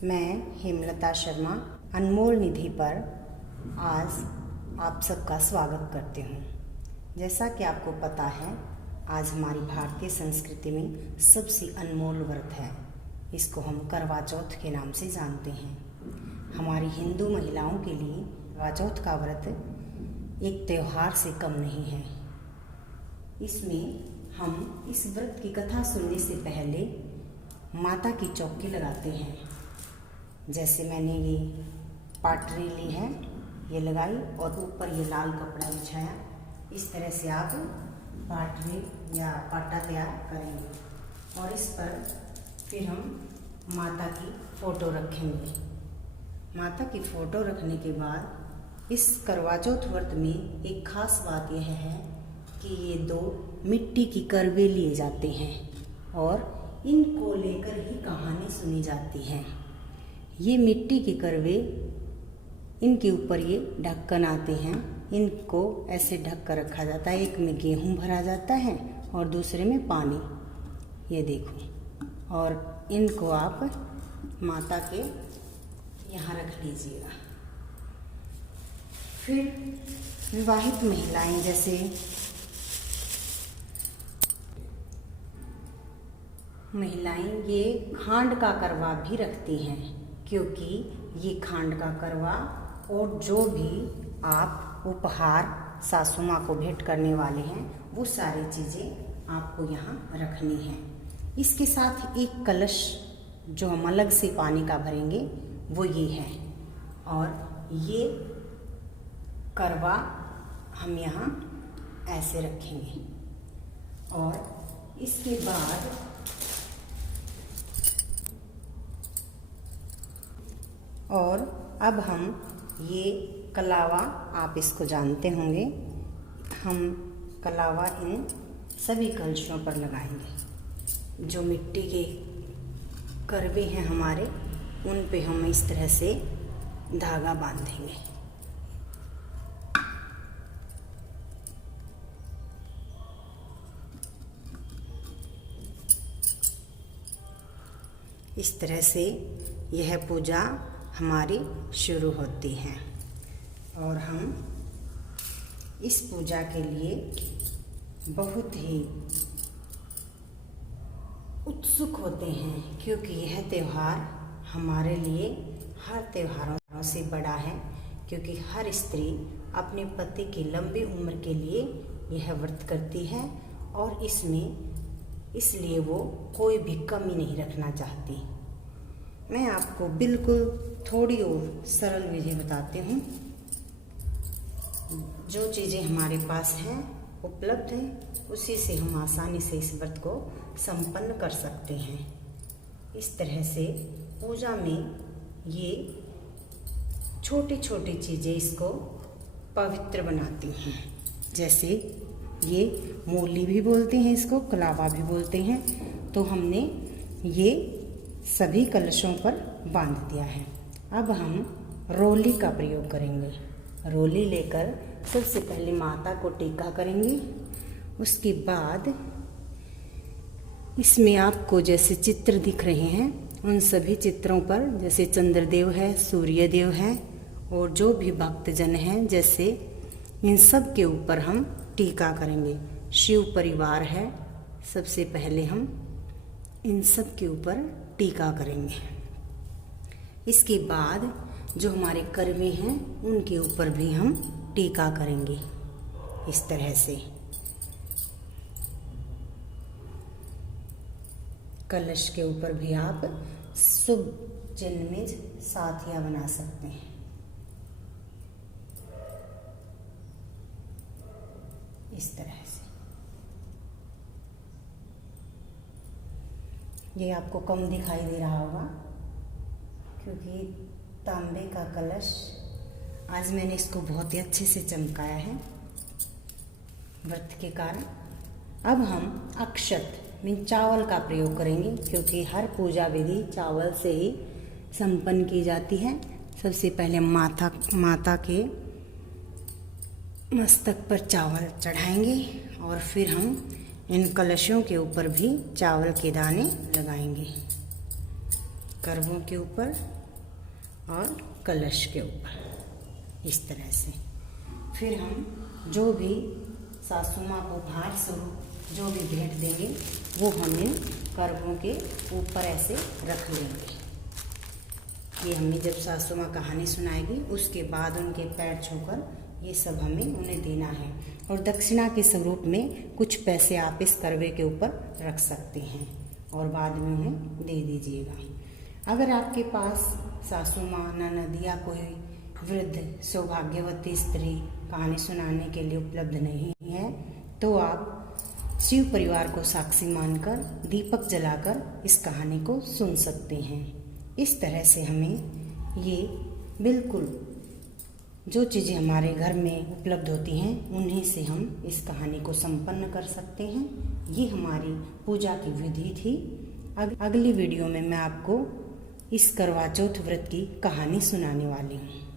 मैं हेमलता शर्मा अनमोल निधि पर आज आप सबका स्वागत करती हूँ। जैसा कि आपको पता है, आज हमारी भारतीय संस्कृति में सबसे अनमोल व्रत है। इसको हम करवा चौथ के नाम से जानते हैं। हमारी हिंदू महिलाओं के लिए करवा चौथ का व्रत एक त्यौहार से कम नहीं है। इसमें हम इस व्रत की कथा सुनने से पहले माता की चौकी लगाते हैं। जैसे मैंने ये पाटरी ली है, ये लगाई और ऊपर ये लाल कपड़ा बिछाया। इस तरह से आप पाटरी या पाटा तैयार करेंगे और इस पर फिर हम माता की फ़ोटो रखेंगे। माता की फ़ोटो रखने के बाद इस करवा चौथ व्रत में एक ख़ास बात यह है कि ये 2 मिट्टी की करवे लिए जाते हैं और इनको लेकर ही कहानी सुनी जाती है। ये मिट्टी के करवे, इनके ऊपर ये ढक्कन आते हैं। इनको ऐसे ढक कर रखा जाता है। एक में गेहूं भरा जाता है और दूसरे में पानी। ये देखो, और इनको आप माता के यहाँ रख लीजिएगा। फिर विवाहित महिलाएं जैसे ये खांड का करवा भी रखती हैं, क्योंकि ये खांड का करवा और जो भी आप उपहार सासू माँ को भेंट करने वाले हैं, वो सारी चीज़ें आपको यहाँ रखनी है। इसके साथ एक कलश जो हम अलग से पानी का भरेंगे वो ये है, और ये करवा हम यहाँ ऐसे रखेंगे। और इसके बाद अब हम ये कलावा, आप इसको जानते होंगे, हम कलावा इन सभी कलशों पर लगाएंगे। जो मिट्टी के करवे हैं हमारे, उन पे हम इस तरह से धागा बांधेंगे। इस तरह से यह पूजा हमारी शुरू होती है और हम इस पूजा के लिए बहुत ही उत्सुक होते हैं, क्योंकि यह त्यौहार हमारे लिए हर त्योहारों से बड़ा है। क्योंकि हर स्त्री अपने पति की लंबी उम्र के लिए यह व्रत करती है और इसलिए वो कोई भी कमी नहीं रखना चाहती। मैं आपको बिल्कुल थोड़ी और सरल विधि बताती हूँ। जो चीज़ें हमारे पास हैं, उपलब्ध हैं, उसी से हम आसानी से इस व्रत को संपन्न कर सकते हैं। इस तरह से पूजा में ये छोटी छोटी चीज़ें इसको पवित्र बनाती हैं। जैसे ये मूली भी बोलते हैं, इसको कलावा भी बोलते हैं। तो हमने ये सभी कलशों पर बांध दिया है। अब हम रोली का प्रयोग करेंगे। रोली लेकर सबसे पहले माता को टीका करेंगे। उसके बाद इसमें आपको जैसे चित्र दिख रहे हैं, उन सभी चित्रों पर जैसे चंद्रदेव है, सूर्यदेव है और जो भी भक्तजन हैं, जैसे इन सब के ऊपर हम टीका करेंगे। शिव परिवार है, सबसे पहले हम इन सब के ऊपर टीका करेंगे। इसके बाद जो हमारे करवे हैं, उनके ऊपर भी हम टीका करेंगे। इस तरह से कलश के ऊपर भी आप शुभ चिन्ह में साथिया बना सकते हैं। इस तरह से ये आपको कम दिखाई दे रहा होगा, क्योंकि तांबे का कलश आज मैंने इसको बहुत ही अच्छे से चमकाया है व्रत के कारण। अब हम अक्षत में चावल का प्रयोग करेंगे, क्योंकि हर पूजा विधि चावल से ही संपन्न की जाती है। सबसे पहले माता के मस्तक पर चावल चढ़ाएंगे और फिर हम इन कलशों के ऊपर भी चावल के दाने लगाएंगे। करवों के ऊपर और कलश के ऊपर, इस तरह से। फिर हम जो भी सासू माँ को भार स्वरूप जो भी भेंट देंगे वो हम इन करवों के ऊपर ऐसे रख लेंगे। ये हमें जब सासू माँ कहानी सुनाएगी उसके बाद उनके पैर छूकर ये सब हमें उन्हें देना है। और दक्षिणा के स्वरूप में कुछ पैसे आप इस करवे के ऊपर रख सकते हैं और बाद में उन्हें दे दीजिएगा। अगर आपके पास सासू माँ, ननद या कोई वृद्ध सौभाग्यवती स्त्री कहानी सुनाने के लिए उपलब्ध नहीं है तो आप शिव परिवार को साक्षी मानकर दीपक जलाकर इस कहानी को सुन सकते हैं। इस तरह से हमें ये बिल्कुल जो चीज़ें हमारे घर में उपलब्ध होती हैं उन्हीं से हम इस कहानी को संपन्न कर सकते हैं। ये हमारी पूजा की विधि थी। अगली वीडियो में मैं आपको इस करवा चौथ व्रत की कहानी सुनाने वाली हूँ।